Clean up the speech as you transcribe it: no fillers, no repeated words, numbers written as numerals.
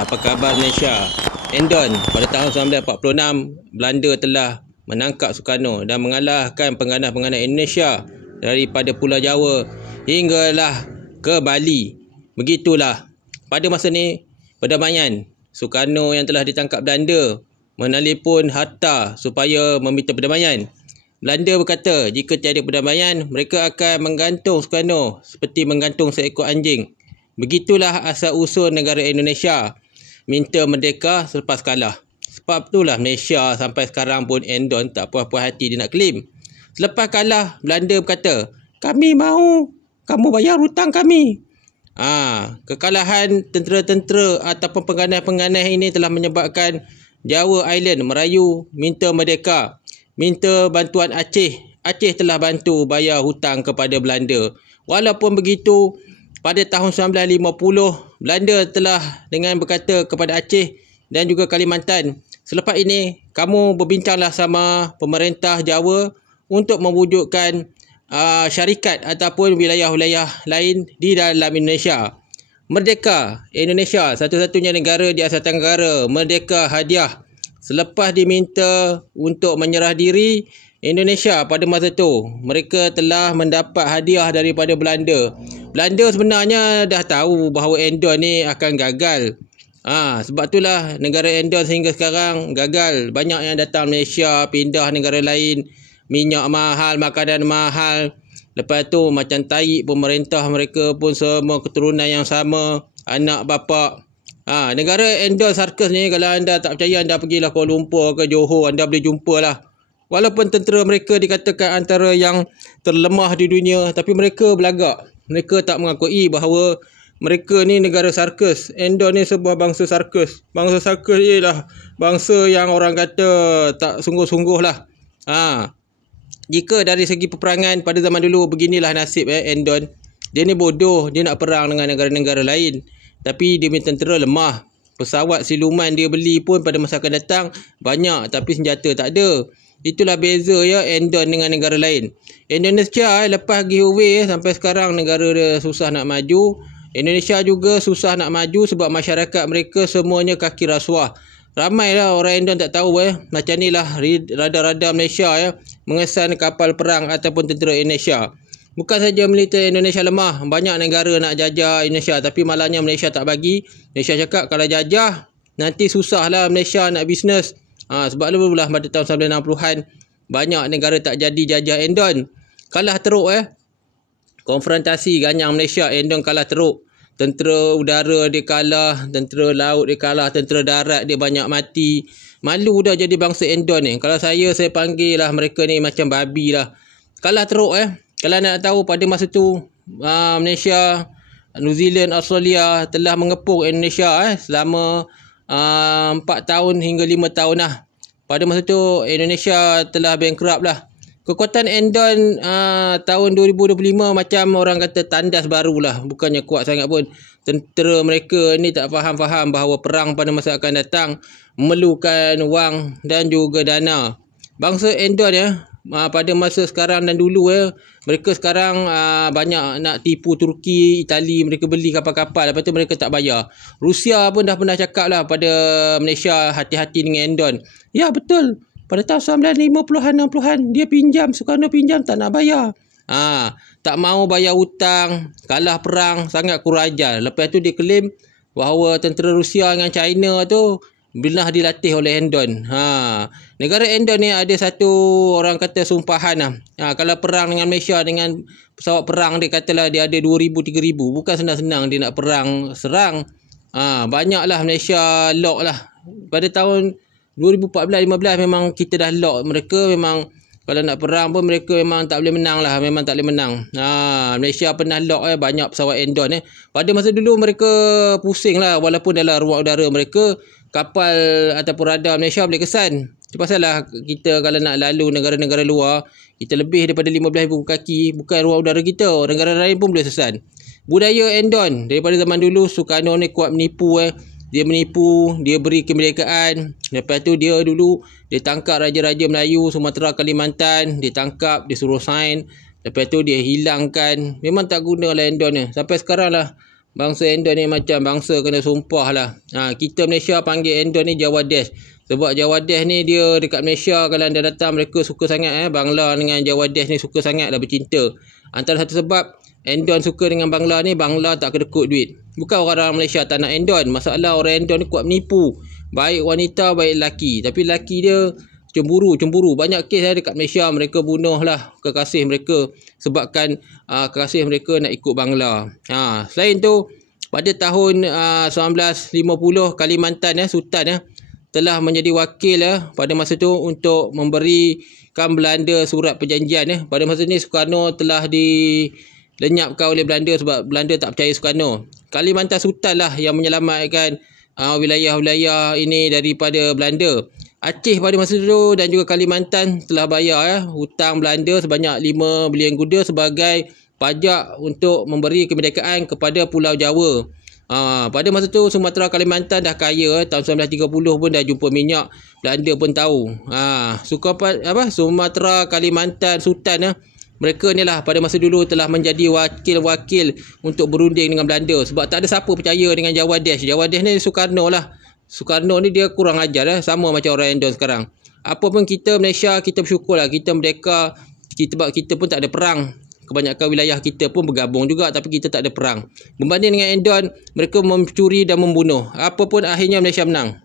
Apa khabar Malaysia? Endon pada tahun 1946, Belanda telah menangkap Sukarno dan mengalahkan pengganas-pengganas Indonesia daripada Pulau Jawa hinggalah ke Bali. Begitulah pada masa ni perdamaian. Sukarno yang telah ditangkap Belanda menelpon Hatta supaya meminta perdamaian. Belanda berkata jika tiada perdamaian, mereka akan menggantung Sukarno seperti menggantung seekor anjing. Begitulah asal-usul negara Indonesia minta merdeka selepas kalah. Sebab itulah Malaysia sampai sekarang pun Endon tak puas-puas hati dia nak claim. Selepas kalah, Belanda berkata, kami mahu kamu bayar hutang kami. Kekalahan tentera-tentera ataupun pengganas-pengganas ini telah menyebabkan Jawa Island merayu minta merdeka, minta bantuan Aceh. Aceh telah bantu bayar hutang kepada Belanda. Walaupun begitu, pada tahun 1950, Belanda telah dengan berkata kepada Aceh dan juga Kalimantan, selepas ini kamu berbincanglah sama pemerintah Jawa untuk mewujudkan syarikat ataupun wilayah-wilayah lain di dalam Indonesia. Merdeka Indonesia, satu-satunya negara di Asia Tenggara merdeka hadiah. Selepas diminta untuk menyerah diri, Indonesia pada masa itu mereka telah mendapat hadiah daripada Belanda. Belanda sebenarnya dah tahu bahawa Endon ni akan gagal. Sebab itulah negara Endon sehingga sekarang gagal. Banyak yang datang Malaysia, pindah negara lain, minyak mahal, makanan mahal. Lepas tu macam taik pemerintah mereka pun semua keturunan yang sama, anak bapa. Negara Endon Circus ni, kalau anda tak percaya, anda pergilah Kuala Lumpur ke Johor, anda boleh jumpalah. Walaupun tentera mereka dikatakan antara yang terlemah di dunia, tapi mereka belagak. Mereka tak mengakui bahawa mereka ni negara sarkas. Endon ni sebuah bangsa sarkas. Bangsa sarkas ialah bangsa yang orang kata tak sungguh-sungguh lah. Jika dari segi peperangan pada zaman dulu, beginilah nasib Endon. Dia ni bodoh, dia nak perang dengan negara-negara lain. Tapi dia punya tentera lemah. Pesawat siluman dia beli pun pada masa akan datang banyak, tapi senjata tak ada. Itulah beza ya Endon dengan negara lain. Indonesia lepas giveaway sampai sekarang negara dia susah nak maju. Indonesia juga susah nak maju sebab masyarakat mereka semuanya kaki rasuah. Ramailah orang Endon tak tahu macam ni lah radar-radar Malaysia mengesan kapal perang ataupun tentera Indonesia. Bukan saja militer Indonesia lemah, banyak negara nak jajah Indonesia, tapi malangnya Malaysia tak bagi. Malaysia cakap kalau jajah nanti susahlah Malaysia nak bisnes. Sebab lah pada tahun 1960-an banyak negara tak jadi jajah Endon. Kalah teruk konfrontasi ganyang Malaysia, Endon kalah teruk. Tentera udara dia kalah, tentera laut dia kalah, tentera darat dia banyak mati. Malu dah jadi bangsa Endon ni. Kalau saya panggil lah mereka ni macam babi lah. Kalah teruk Kalau nak tahu pada masa tu Malaysia, New Zealand, Australia telah mengepung Indonesia selama 4 tahun hingga 5 tahun lah. Pada masa tu Indonesia telah bankrupt lah. Kekuatan Endon tahun 2025 macam orang kata tandas baru lah. Bukannya kuat sangat pun. Tentera mereka ni tak faham-faham bahawa perang pada masa akan datang memerlukan wang dan juga dana. Bangsa Endon pada masa sekarang dan dulu mereka sekarang banyak nak tipu Turki, Itali, mereka beli kapal-kapal, lepas tu mereka tak bayar. Rusia pun dah pernah cakap lah pada Malaysia, hati-hati dengan Endon. Ya betul, pada tahun 1950-an 60-an dia pinjam, Sukarno pinjam tak nak bayar. Tak mau bayar hutang, kalah perang, sangat kurang ajar. Lepas tu dia claim bahawa tentera Rusia dengan China tu pernah dilatih oleh Endon. Negara Endon ni ada satu orang kata sumpahan lah. Kalau perang dengan Malaysia dengan pesawat perang, dia katalah dia ada 2,000, 3,000. Bukan senang-senang dia nak perang serang. Banyaklah Malaysia lock lah. Pada tahun 2014-15 memang kita dah lock. Mereka memang kalau nak perang pun mereka memang tak boleh menang lah. Memang tak boleh menang. Malaysia pernah lock banyak pesawat Endon. Pada masa dulu mereka pusing lah. Walaupun dalam ruang udara mereka, kapal ataupun radar Malaysia boleh kesan. Itu pasal lah kita kalau nak lalu negara-negara luar, kita lebih daripada 15,000 kaki, bukan ruang udara kita, negara lain pun boleh kesan. Budaya Endon daripada zaman dulu, Sukarno ni kuat menipu. Dia menipu, dia beri kemerdekaan. Lepas tu dia dulu dia tangkap raja-raja Melayu, Sumatera, Kalimantan, dia tangkap, dia suruh sign. Lepas tu dia hilangkan. Memang tak guna lah Endon ni. Sampai sekarang lah Bangsa Endon ni macam bangsa kena sumpah lah. Kita Malaysia panggil Endon ni Jawadesh. Sebab Jawadesh ni dia dekat Malaysia, kalau anda datang mereka suka sangat Bangla dengan Jawadesh ni suka sangat lah bercinta. Antara satu sebab Endon suka dengan Bangla ni, Bangla tak kedekut duit. Bukan orang Malaysia tak nak Endon. Masalah orang Endon ni kuat menipu. Baik wanita, baik lelaki. Tapi lelaki dia cemburu. Banyak kes dekat Malaysia, mereka bunuh lah kekasih mereka sebabkan kekasih mereka nak ikut Bangla. Selain tu, pada tahun 1950 Kalimantan Sultan telah menjadi wakil pada masa tu untuk memberikan Belanda surat perjanjian. Pada masa ni Sukarno telah dilenyapkan oleh Belanda sebab Belanda tak percaya Sukarno. Kalimantan Sultan lah yang menyelamatkan wilayah-wilayah ini daripada Belanda. Aceh pada masa itu dan juga Kalimantan telah bayar hutang Belanda sebanyak 5 bilion guda sebagai pajak untuk memberi kemerdekaan kepada Pulau Jawa. Pada masa itu Sumatera Kalimantan dah kaya. Tahun 1930 pun dah jumpa minyak. Belanda pun tahu. Sumatera Kalimantan Sultan mereka ni lah pada masa dulu telah menjadi wakil-wakil untuk berunding dengan Belanda sebab tak ada siapa percaya dengan Jawadesh. Jawadesh ni Sukarno lah. Sukarno ni dia kurang ajar sama macam orang Endon sekarang. Apa pun kita Malaysia, kita bersyukur lah kita merdeka, sebab kita pun tak ada perang. Kebanyakan wilayah kita pun bergabung juga tapi kita tak ada perang. Berbanding dengan Endon, mereka mencuri dan membunuh. Apa pun akhirnya Malaysia menang.